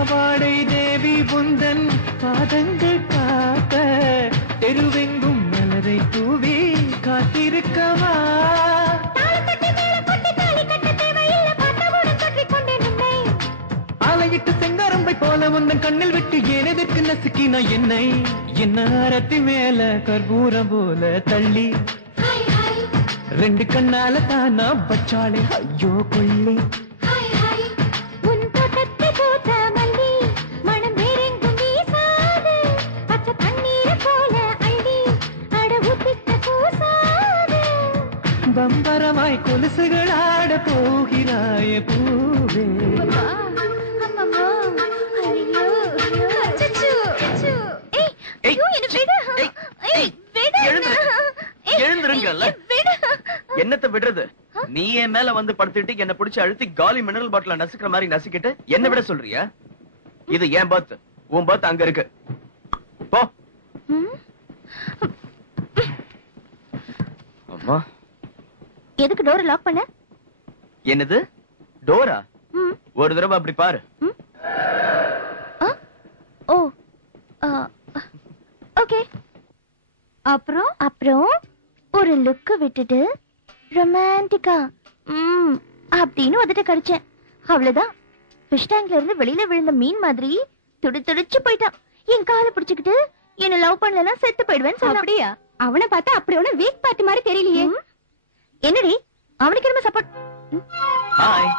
பாவாடை தேவி புந்தன் பாதங்கள் காக்க தெருவெங்கும் மலரை தூவி காத்திருக்கவா ஆலையிட்டு செங்காரம்பை போல உந்தன் கண்ணில் விட்டு ஏனெதற்கு நசுக்கின என்னை என்ன அரத்தி மேல கற்பூரம் போல தள்ளி ரெண்டு கண்ணால தானா பச்சாளே ஐயோ கொள்ளி பம்பரமாய் கொலுசுகள் ஆட போகிறாய பூவே என்னத்தை விடுறது? நீ என் மேல வந்து படுத்துட்டு என்ன பிடிச்சு அழுத்தி காலி மினரல் பாட்டில நசுக்கிற மாதிரி நசுக்கிட்டு என்ன விட சொல்றியா? இது என் பர்த், உன் பர்த் அங்க இருக்கு. போ. அம்மா, எதுக்கு டோர் லாக் பண்ண? என்னது டோரா? ஒரு தடவை அப்படி பாரு. ஓ ஓகே. அப்புறம் ஒரு லுக் விட்டுட்டு ரொமான்டிக்கா அப்படின்னு வந்துட்டு கடிச்சேன். அவ்வளவுதான். ஃபிஷ் டேங்க்ல இருந்து வெளியில விழுந்த மீன் மாதிரி துடிச்சு போயிட்டான். என் காலை பிடிச்சுக்கிட்டு என்ன லவ் பண்ணலன்னா செத்து போயிடுவேன்னு சொன்னான். அப்படியா? அவனை பார்த்தா அப்படி ஒண்ணு வீக் பார்ட்டி மாதிரி தெரியலையே. என்னடி அவனுக்கு என்ன சப்போர்ட்? ஹாய்.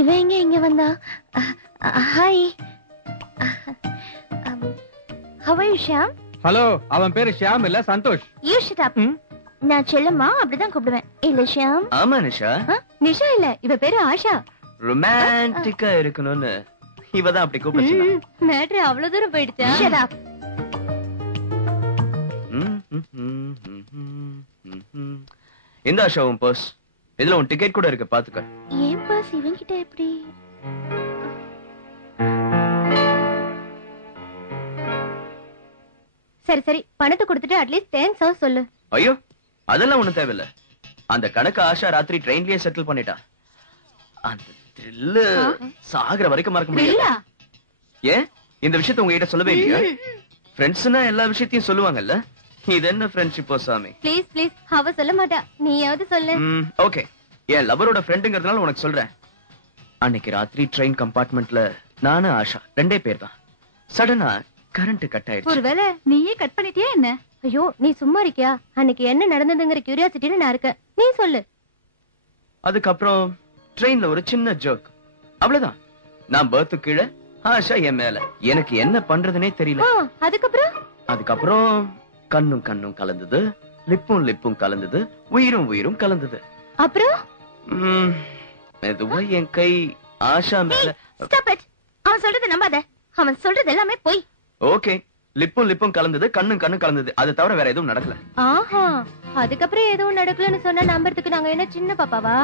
இவன் இங்க வந்தா? Hi. How are you, Shyam? Hello, அவன் பேரு ஷியாம் இல்ல சந்தோஷ். You shut up. நான் செல்லம்மா அப்படிதான் கூப்பிடுவேன். இல்ல ஷியாம். ஆமா நிஷா. நிஷா இல்ல, இவ பேரு ஆஷா. ரொமான்டிக்கா இருக்கணும்னு இவதான் அப்படி கூப்பிடுச்சு. மேட்ரு அவ்வளவு தூரம் போயிடுச்சா? Shut up. இந்த ஆஷா உன் பர்ஸ். இதுல உன் டிக்கெட் கூட இருக்கு, பாத்துக்க. ஏன் பர்ஸ் இவன்கிட்ட எப்படி? சரி சரி, பணத்தை கொடுத்துட்டு அட்லீஸ்ட் தேங்க்ஸ் சொல்லு. ஐயோ, அதெல்லாம் ஒண்ணும் தேவையில்ல. அந்த கணக்கு ஆஷா ராத்திரி ட்ரெயின்லயே செட்டில் பண்ணிட்டா. அந்த த்ரில் சாகர வரைக்கும் மறக்க முடியல. ஏன் இந்த விஷயத்தை உங்ககிட்ட சொல்லவே இல்லையா? ஃப்ரெண்ட்ஸ்னா எல்லா விஷயத்தையும் சொல்லுவாங்கல்ல. இது என்ன ஃப்ரெண்ட்ஷிப் சாமி? ப்ளீஸ் ப்ளீஸ், அவ சொல்ல மாட்டா, நீயாவது சொல்லு. ஓகே, என் லவரோட ஃப்ரெண்டுங்கிறதுனால உனக்கு சொல்றேன். அன்னைக்கு ராத்திரி ட்ரெயின் கம்பார்ட்மெண்ட்ல நானும் ஆஷா ரெண்டே பேர் தான். சடனா கரண்ட் கட் ஆயிடுச்சு. ஒருவேளை நீயே கட் பண்ணிட்டியா என்ன? ஐயோ, நீ சும்மா இருக்கியா? அன்னைக்கு என்ன நடந்ததுங்கிற கியூரியாசிட்டில நான் இருக்கேன், நீ சொல்லு. அதுக்கப்புறம் ட்ரெயின்ல ஒரு சின்ன ஜோக், அவ்வளவுதான். நான் பர்த்து கீழே, ஆஷா என் மேல. எனக்கு என்ன பண்றதுனே தெரியல. அதுக்கப்புறம் கண்ணும் கண்ணும் கலந்தது, லிப்பும் லிப்பும் கலந்தது, உயிரும் உயிரும் கலந்தது. அப்புறம் மெதுவா என் கை ஆஷா மேல. அவன் சொல்றது நம்பாத, அவன் சொல்றது எல்லாமே போய். ஓகே, லிப்பும் லிப்பும் கலந்தது, கண்ணும் கண்ணும் கலந்தது. அதை தவிர வேற எதுவும் நடக்கல. ஆஹா, அதுக்கப்புறம் எதுவும் நடக்கலன்னு சொன்னா நம்பறதுக்கு நாங்க என்ன சின்ன பாப்பாவா?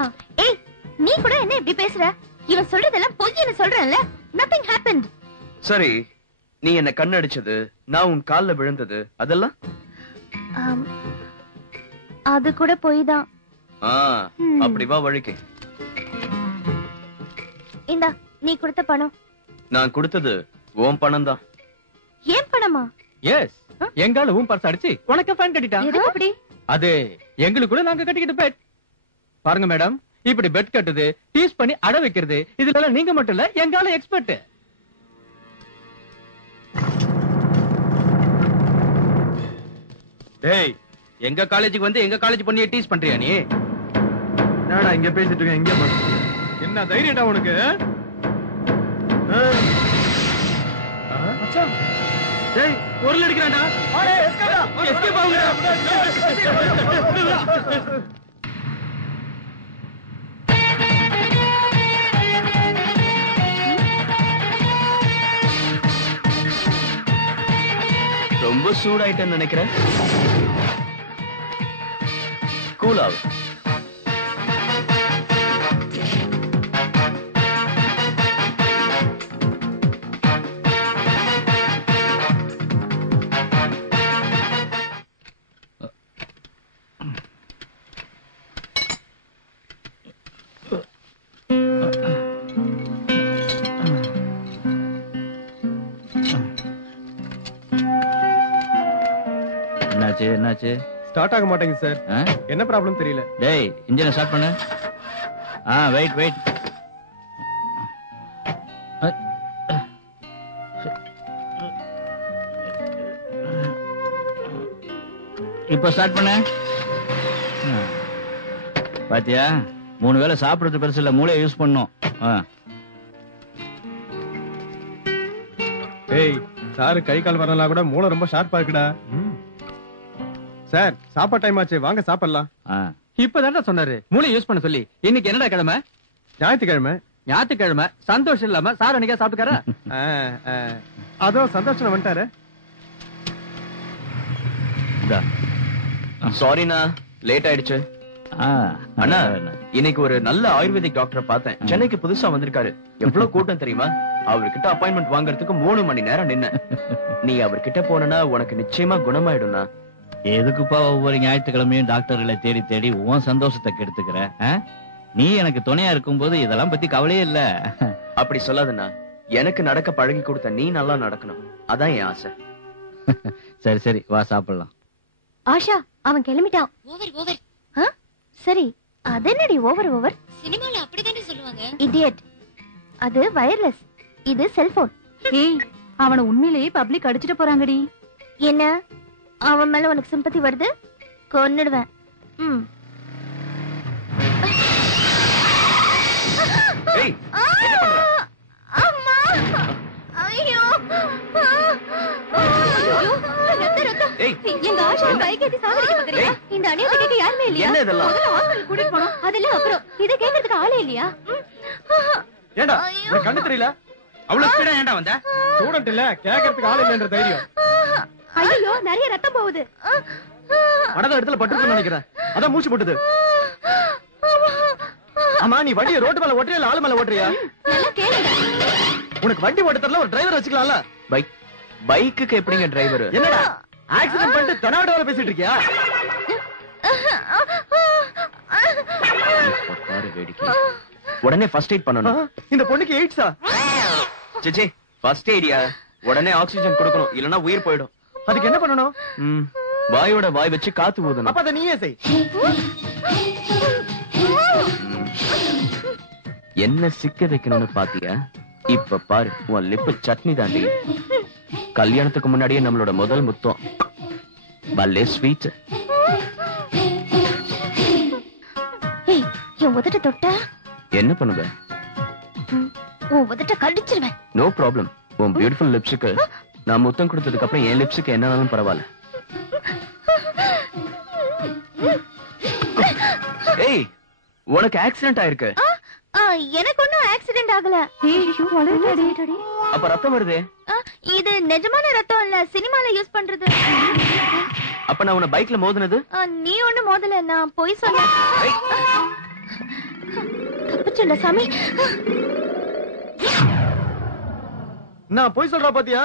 ஏய், நீ கூட என்ன இப்படி பேசுற? இவன் சொல்றதெல்லாம் பொய்ன்னு சொல்றேன்ல. nothing happened. சரி, நீ என்ன கண்ணடிச்சது, நான் உன் கால்ல விழுந்தது, அதெல்லாம் அது கூட பொய் தான். அப்படி வா வழிக்கு. இந்தா, நீ கொடுத்த பணம். நான் கொடுத்தது உன் பணம் தான். ஏன் பணமா? எஸ், எங்கால உன் பர்ஸ் அடிச்சு உனக்கு ஃபைன் கட்டிட்டான். எதுக்கு அப்படி? அது எங்களுக்கு கூட நாங்க கட்டிக்கிட்டு பெட். பாருங்க மேடம், இப்படி பெட் கட்டுது, டீஸ் பண்ணி அட வைக்கிறது, இதுல நீங்க மட்டும் இல்ல, எங்கால எக்ஸ்பர்ட். டேய், எங்க காலேஜுக்கு வந்து எங்க காலேஜ் பண்ணியே டீஸ் பண்றியா நீ? என்னடா இங்க பேசிட்டு இருக்க? எங்க போ? என்ன தைரியடா உனக்கு? டேய், பொருள் எடுக்கறான்டா. எஸ்கேப் ஆகுங்கடா. ரொம்ப சூடாயிட்டேன்னு நினைக்கிறேன். கூல் ஆகு. என்னாச்சு என்னாச்சு? ஸ்டார்ட் ஆக மாட்டேங்குது சார். என்ன ப்ராப்ளம் தெரியல. டேய் இன்ஜினை ஸ்டார்ட் பண்ணு. Wait wait. இப்ப ஸ்டார்ட் பண்ண. பாத்தியா, 3 வேளை சாப்பிடுறது பெருசு இல்ல, மூளையை யூஸ் பண்ணும். ஏய் சாரு கை கால் வரலாம் கூட மூளை ரொம்ப ஷார்ப்பா இருக்குடா. சார் சாப்பாடு டைம் ஆச்சு, வாங்க சாப்பிடலாம். இப்பதான் சொன்னாரு மூளை யூஸ் பண்ண சொல்லி. இன்னைக்கு என்னடா கிழமை? ஞாயிற்றுக்கிழமை. ஞாயிற்றுக்கிழமை சந்தோஷம் இல்லாம சார் அன்னைக்கா சாப்பிட்டுக்காரா? அதோ சந்தோஷம் வந்துட்டாரு. சாரிண்ணா, லேட் ஆயிடுச்சு. அண்ணா, இன்னைக்கு ஒரு நல்ல ஆயுர்வேதிக் டாக்டரை பார்த்தேன். சென்னைக்கு புதுசா வந்திருக்காரு. எவ்வளவு கூட்டம் தெரியுமா? அவர்கிட்ட அப்பாயின்மெண்ட் வாங்குறதுக்கு 3 மணி நேரம் நின்ன. நீ அவர்கிட்ட போனா உனக்கு நிச்சயமா குணமாயிடும்னா. எதுக்குப்பா ஒவ்வொரு ஞாயிற்றுக்கிழமையும் டாக்டர்களை தேடி தேடி உன் சந்தோஷத்தை கெடுத்துக்கிற? நீ எனக்கு துணையா இருக்கும்போது இதெல்லாம் பத்தி கவலையே இல்ல. அப்படி சொல்லாதண்ணா, எனக்கு நடக்க பழகி கொடுத்த நீ நல்லா நடக்கணும், அதான் என் ஆசை. சரி சரி வா சாப்பிடலாம். ஆஷா, அவன் கிளம்பிட்டான். Over over. சரி, அது என்னடி ஓவர் ஓவர்? சினிமால அப்படிதானே சொல்லுவாங்க. இடியட், அது வயர்லெஸ், இது செல்போன். ஏய், அவனை உண்மையிலேயே பப்ளிக் அடிச்சிட்டு போறாங்கடி. என்ன அவன் மேல உனக்கு சிம்பத்தி வருது? கொன்னுடுவேன். ஏய், என்ன பண்ற? அம்மா, ஐயோ, ஏய், எங்க ஆஷா பைக் ஏத்தி சாவடிக்க பாக்குறியா? இந்த அநியாயத்தை கேட்க யாருமே இல்லையா? என்ன இதெல்லாம்? முதல்ல ஹாஸ்பிடல் கூட்டிட்டு போறோம், அதெல்லாம் அப்புறம். இத கேக்குறதுக்கு ஆளே இல்லையா? ஏண்டா உனக்கு கண்ணு தெரியல? அவ்வளவு ஸ்பீடா ஏண்டா வந்த? ஸ்டூடண்ட் இல்ல, கேக்குறதுக்கு ஆள் இல்லன்ற தைரியம். ஐயோ, நிறைய ரத்தம் போகுது. அடத இடத்துல பட்டுன்னு நினைக்கிறேன், அதான் மூச்சு போட்டுது. ஆமா, நீ வண்டியை ரோட்டு மேல ஓட்டுறியா இல்ல ஆளு மேல ஓட்டுறியா? நல்லா கேளுங்க. உனக்கு வண்டி ஓட்ட தெரியல, ஒரு டிரைவர் வச்சுக்கலாம்ல. பைக்குக்கு எப்படிங்க டிரைவர்? என்னடா ஆக்சிடென்ட் பண்ணிட்டு தனாவடோல பேசிட்டு இருக்கியா? வேடிக்கை. உடனே ஃபர்ஸ்ட் எய்ட் பண்ணணும். இந்த பொண்ணுக்கு எய்ட்ஸா? சேச்சே, ஃபர்ஸ்ட் எய்டியா? உடனே ஆக்சிஜன் கொடுக்கணும், இல்லனா உயிர் போயிடும். அதுக்கு என்ன பண்ணணும்? வாயோட வாய் வச்சு காத்து ஊதணும். அப்ப அத நீயே செய். என்ன சிக்க வைக்கணும்னு பாத்தியா? இப்ப பாரு, உன் லிப்பு சட்னி தாண்டி. கல்யாணத்துக்கு முன்னாடியே நம்மளோட முதல் முத்தம். பல்லே ஸ்வீட். ஏய், என் உதட்ட தொட்ட என்ன பண்ணுவ? உன் உதட்ட கடிச்சிருவேன். No problem. உன் பியூட்டிஃபுல் லிப்ஸுக்கு நான் முத்தம் கொடுத்ததுக்கு அப்புறம் என் லிப்ஸுக்கு என்னன்னாலும் பரவாயில்ல. ஏய், உனக்கு ஆக்சிடென்ட் ஆயிருக்கு. எனக்கு ஒன்னும் ஆக்சிடென்ட் ஆகல. அப்ப ரத்தம் வருதே? இது நிஜமான ரத்தம் இல்ல, சினிமால யூஸ் பண்றது. அப்ப நான் உன்னை பைக்ல மோதுனது? நீ ஒண்ணு மோதல, நான் போய் சொன்னேன். தப்பிச்சுண்ட சாமி. நான் போய் சொல்றா பாத்தியா?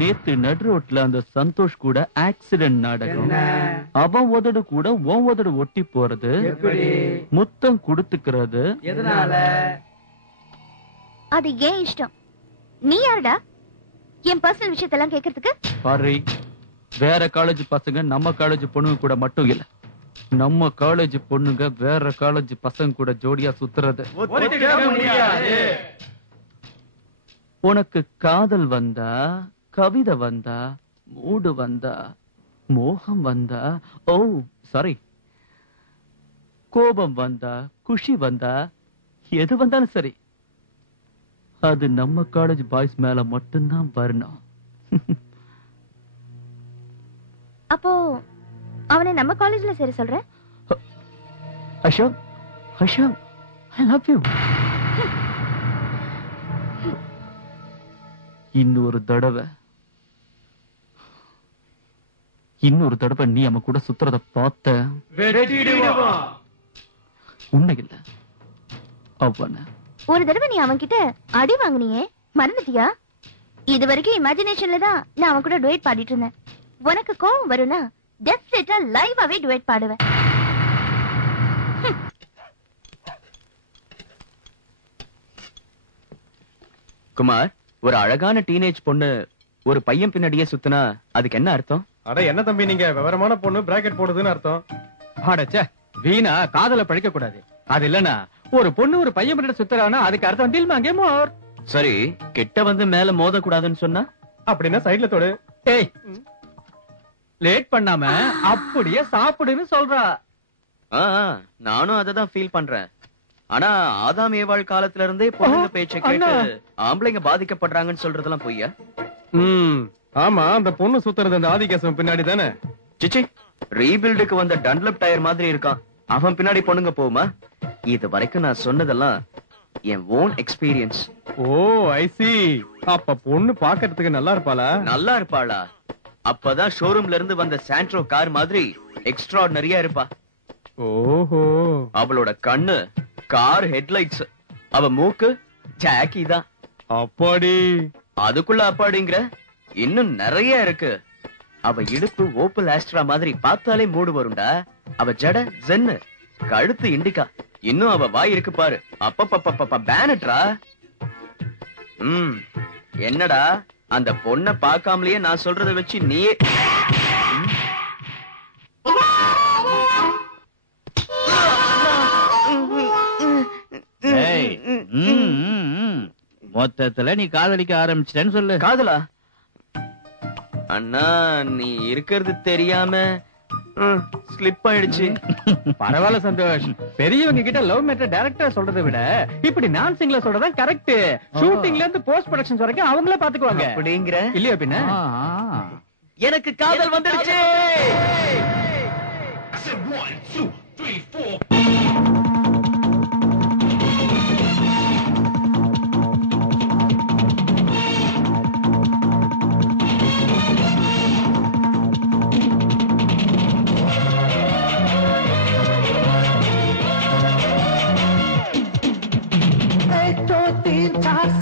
நேத்து நடு ரோட்ல அந்த சந்தோஷ் கூட ஆக்சிடென்ட் நாடகம். அவன் உதடு கூட உன் உதடு ஒட்டி போறது, முத்தம் கொடுத்துக்கிறது. எதனால? அது ஏன் இஷ்டம். நீ யாருடா என் பர்சனல் விஷயத்தெல்லாம் கேக்குறதுக்கு? பாரு, வேற காலேஜ் பசங்க நம்ம காலேஜ் பொண்ணுங்க கூட மட்டும் இல்ல, நம்ம காலேஜ் பொண்ணுங்க வேற காலேஜ் பசங்க கூட ஜோடியா சுத்துறது. உனக்கு காதல் வந்தா, கவிதை வந்தா, மூடு வந்தா, மோகம் வந்தா, ஓ சாரி, கோபம் வந்தா, குஷி வந்தா, எது வந்தாலும் சரி, அது நம்ம காலேஜ் பாய்ஸ் மேல மட்டும்தான் வரணும். அப்போ அவனை நம்ம காலேஜ்ல சேர சொல்ற? Ashok, Ashok, I love you. இன்னொரு தடவை நீ அவன் கூட சுத்துறத பார்த்த உண்மை இல்ல அவன. ஒரு தடவை நீ அவன் கிட்ட அடி வாங்கினியே, மறந்துட்டியா? இது வரைக்கும் இமேஜினேஷன்ல தான் நான் அவன் கூட டுவேட் பாடிட்டு இருந்தேன். உனக்கு கோவம் வரும்னா டெத் செட்டா லைவாவே டுவேட் பாடுவேன். குமார், ஒரு அழகான டீனேஜ் பொண்ணு ஒரு பையன் பின்னாடியே சுத்தினா அதுக்கு என்ன அர்த்தம்? அட என்ன தம்பி நீங்க விவரமான பொண்ணு பிராக்கெட் போடுதுன்னு அர்த்தம். ஆடச்சே, வீணா காதல பழிக்க கூடாது. அது இல்லனா ஒரு பொண்ணு ஒரு பையன் பின்னாடி சுத்துறானா அதுக்கு அர்த்தம் டில் மாங்கே மோர். சரி, கிட்ட வந்து மேல மோத கூடாதுன்னு சொன்னா அப்படின்னா சைடுல தொடு. ஏய், லேட் பண்ணாம அப்படியே சாப்பிடுன்னு சொல்றா. நானும் அததான் ஃபீல் பண்றேன். ஆனா ஆதாம் ஏவாள் காலத்துல இருந்தே பொண்ணுங்க பேச்சை கேட்டு ஆம்பளைங்க பாதிக்கப்படுறாங்கன்னு சொல்றதெல்லாம் பொய்யா? ஆமா, அந்த பொண்ணு சுத்துறது அந்த ஆதிகேசம் பின்னாடி தானே. சிச்சி, ரீபில்டுக்கு வந்த டன்லப் டயர் மாதிரி இருக்கான். அவன் பின்னாடி பொண்ணுங்க போகுமா? இது வரைக்கும் நான் சொன்னதெல்லாம் என் ஓன் எக்ஸ்பீரியன்ஸ். ஓ ஐ சி. அப்ப பொண்ணு பாக்கிறதுக்கு நல்லா இருப்பாளா? நல்லா இருப்பாளா? அப்பதான் ஷோரூம்ல இருந்து வந்த சாண்ட்ரோ கார் மாதிரி எக்ஸ்ட்ராடினரியா இருப்பா. ஓஹோ. அவளோட கண்ணு கார் ஹெட்லைட்ஸ், அவ மூக்கு ஜாக்கி தான். அப்பாடி. அதுக்குள்ள அப்பாடிங்கிற இன்னும் நிறைய இருக்கு. அவ இடுப்பு ஓப்பல் ஆஸ்ட்ரா மாதிரி பார்த்தாலே மூடு வரும்டா. அவ ஜட ஜென்னு, கழுத்து இண்டிகா, இன்னும் அவ வாய் இருக்கு பாரு, அப்பப்பப்பப்ப பேனட்ரா. என்னடா அந்த பொண்ண பார்க்காமலேயே நான் சொல்றத வச்சு நீயே மொத்தத்துல நீ காதலிக்க ஆரம்பிச்சிட்டேன்னு சொல்லு. காதலா? அண்ணா, நீ இருக்கிறது தெரியாம ஸ்லிப் ஆயிடுச்சு. பரவாயில்ல சந்தோஷ், பெரியவங்க கிட்ட லவ் மேட்டர் டைரக்டா சொல்றதை விட இப்படி நான் சிங்ல சொல்றதான் கரெக்ட். ஷூட்டிங்ல இருந்து போஸ்ட் ப்ரொடக்ஷன் வரைக்கும் அவங்களே பாத்துக்குவாங்க. அப்படிங்கிற இல்லையா பின்ன? எனக்கு காதல் வந்துடுச்சு.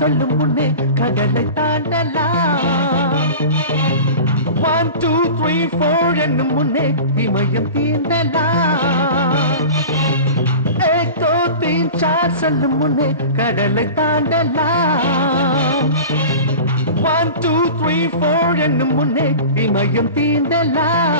சொல்லும் முன்னே கடலை தாண்டலாம். 1 2 3 4 என்னும் முன்னே இமயம் தீண்டலாம். 1 2 3 4 சொல்லும் முன்னே கடலை தாண்டலாம். 1 2 3 4 என்னும் முன்னே இமயம் தீண்டலாம்.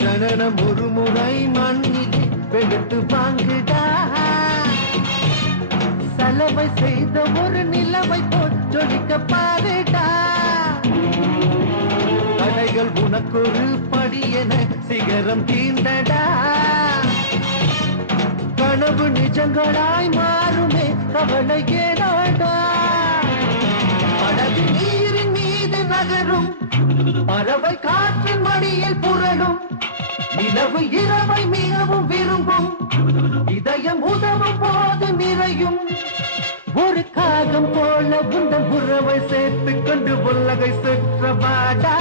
ஜனனம் ஒரு முறை மண்ணிலே வெளுத்து வாங்குடா. சலவை செய்த ஒரு நிலவை போல் ஜொலிக்க பாருடா. தடைகள் உனக்கொரு படி என சிகரம் தீண்டடா. கனவு நிஜங்களாய் மாறுமே கவலை ஏனாடா. படகு நீரின் மீது நகரும், பறவை காற்றின் மடியில் புரளும், நிலவு இரவை மிகவும் விரும்பும், இதயம் உதவும் போது நிறையும். ஒரு காகம் போல உந்தன் உறவை சேர்த்துக் கொண்டு உலகை சுற்றவாடா.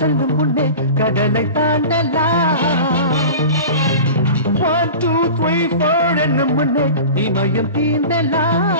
செல்லும் முன்னே கடலை தாண்டலாம். 1 2 3 4 என்னும் முன்னே இமயம் தீண்டலாம்.